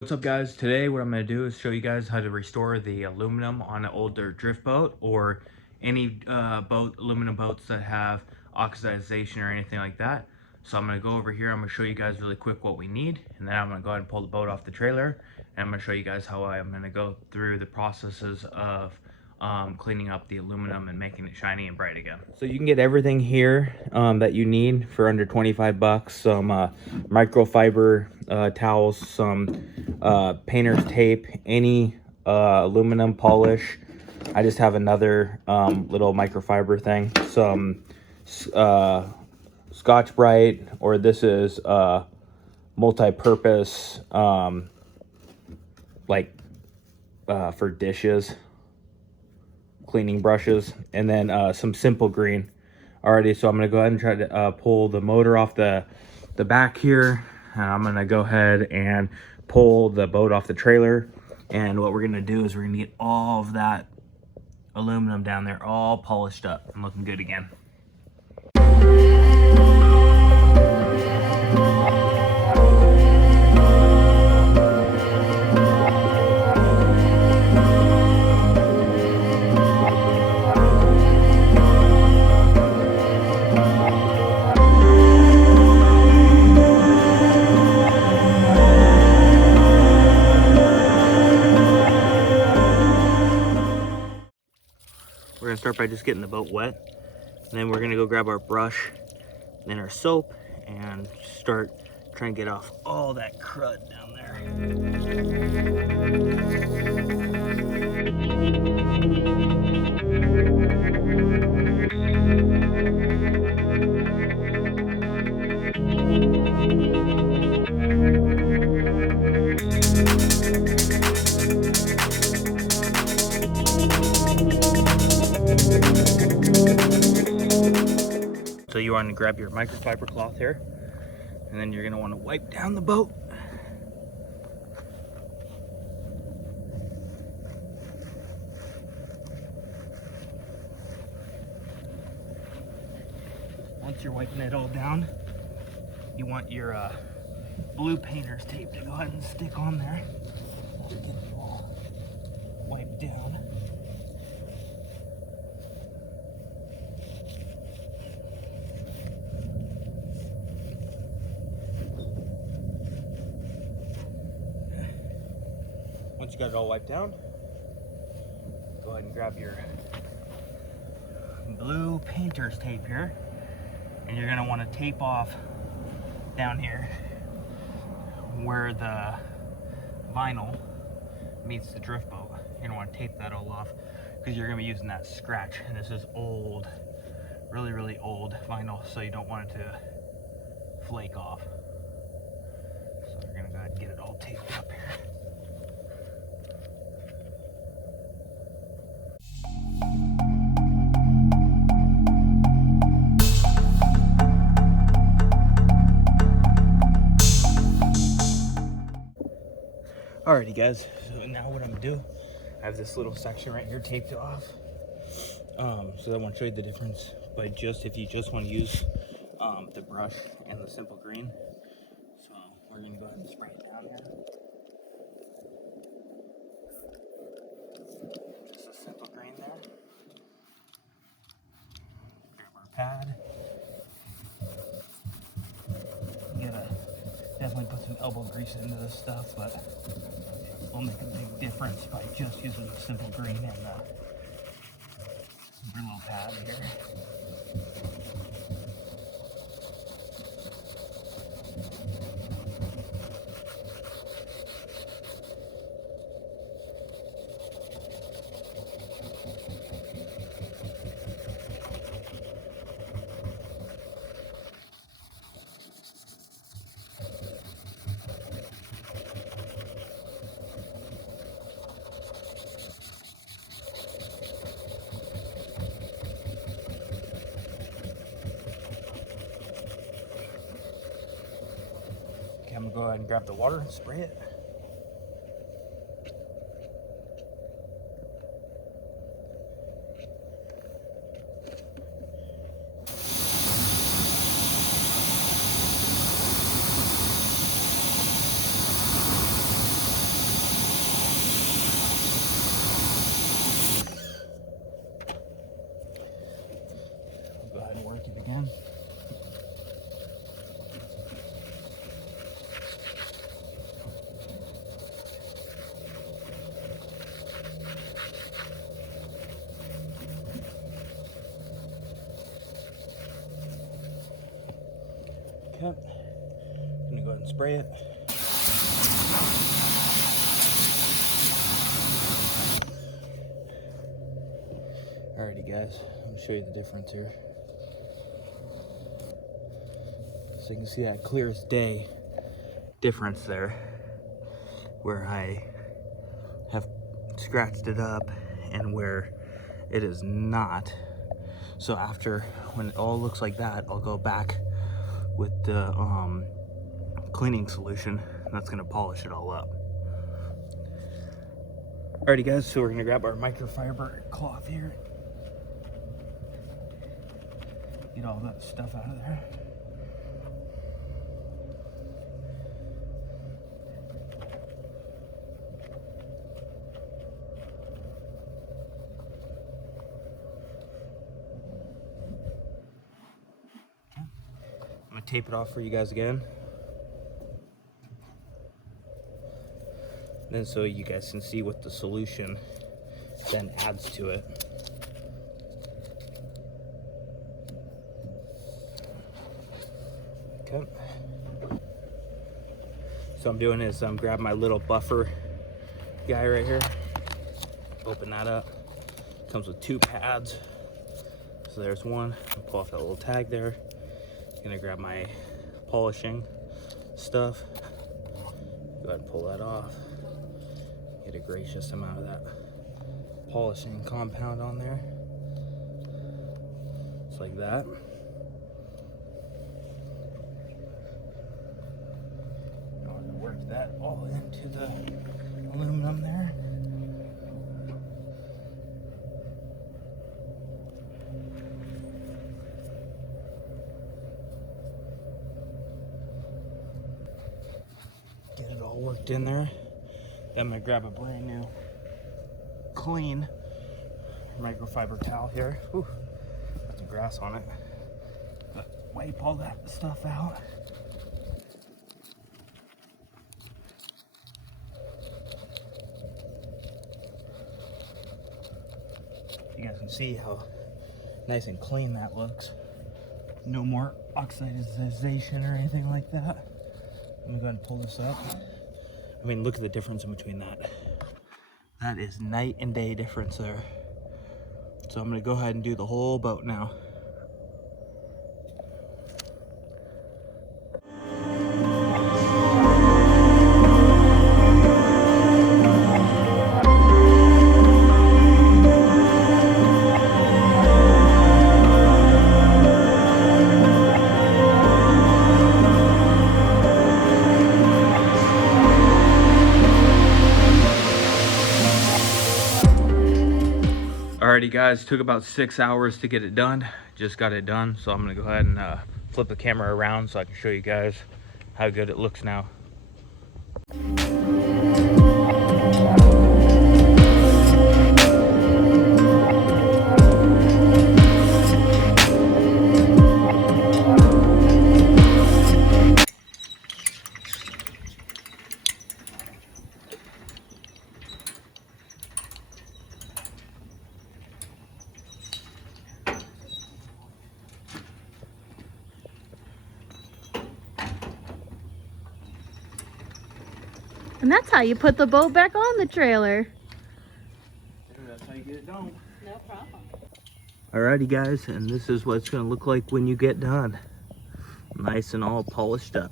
What's up, guys? Today what I'm going to do is show you guys how to restore the aluminum on an older drift boat or any aluminum boats that have oxidization or anything like that. So I'm going to go over here, I'm going to show you guys really quick what we need, and then I'm going to go ahead and pull the boat off the trailer, and I'm going to show you guys how I'm going to go through the processes of cleaning up the aluminum and making it shiny and bright again. So you can get everything here that you need for under 25 bucks. Some microfiber towels, some painter's tape, any aluminum polish. I just have another little microfiber thing, some Scotch-Brite, or this is multi-purpose for dishes, cleaning brushes, and then some simple green. Alrighty, so I'm gonna go ahead and try to pull the motor off the back here, and I'm gonna go ahead and pull the boat off the trailer. And what we're gonna do is we're gonna get all of that aluminum down there all polished up and looking good again. We're gonna start by just getting the boat wet, and then we're gonna go grab our brush, and then our soap, and start trying to get off all that crud down there. So you want to grab your microfiber cloth here, and then you're going to want to wipe down the boat. Once you're wiping it all down, you want your blue painter's tape to go ahead and stick on there. Get it all wiped down. Once you got it all wiped down, go ahead and grab your blue painter's tape here, and you're going to want to tape off down here where the vinyl meets the drift boat. You're going to want to tape that all off because you're going to be using that scratch, and this is old, really old vinyl, so you don't want it to flake off. So we're going to go ahead and get it all taped up here. Alrighty, guys, so now what I'm gonna do, I have this little section right here taped off. So I want to show you the difference by if you just want to use the brush and the simple green. So we're gonna go ahead and spray it down here. Just a simple green there. Grab our pad. You gotta definitely put some elbow grease into this stuff, but will make a big difference by just using the simple green and the little pad here. I'm gonna go ahead and grab the water and spray it. Okay, I'm gonna go ahead and spray it. Alrighty guys, I'm gonna show you the difference here. So you can see that clear as day difference there, where I have scratched it up and where it is not. So after, when it all looks like that, I'll go back with the cleaning solution, and that's gonna polish it all up. Alrighty guys, so we're gonna grab our microfiber cloth here. Get all that stuff out of there. I'm gonna tape it off for you guys again. Then so you guys can see what the solution then adds to it. Okay. So I'm doing is I'm grabbing my little buffer guy right here. Open that up. Comes with 2 pads. So there's one. I'll pull off that little tag there. Gonna grab my polishing stuff. Go ahead and pull that off. Get a gracious amount of that polishing compound on there. Just like that. Work that all into the aluminum there. Get it all worked in there. Then I'm gonna grab a brand new clean microfiber towel here. Whew, got some grass on it. But wipe all that stuff out. You guys can see how nice and clean that looks. No more oxidization or anything like that. I'm gonna go ahead and pull this up. I mean, look at the difference in between that. That is night and day difference there. So I'm gonna go ahead and do the whole boat now. Alrighty guys, took about 6 hours to get it done. Just got it done, so I'm gonna go ahead and flip the camera around so I can show you guys how good it looks now. And that's how you put the boat back on the trailer. That's how you get it done. No problem. Alrighty guys, and this is what it's gonna look like when you get done. Nice and all polished up.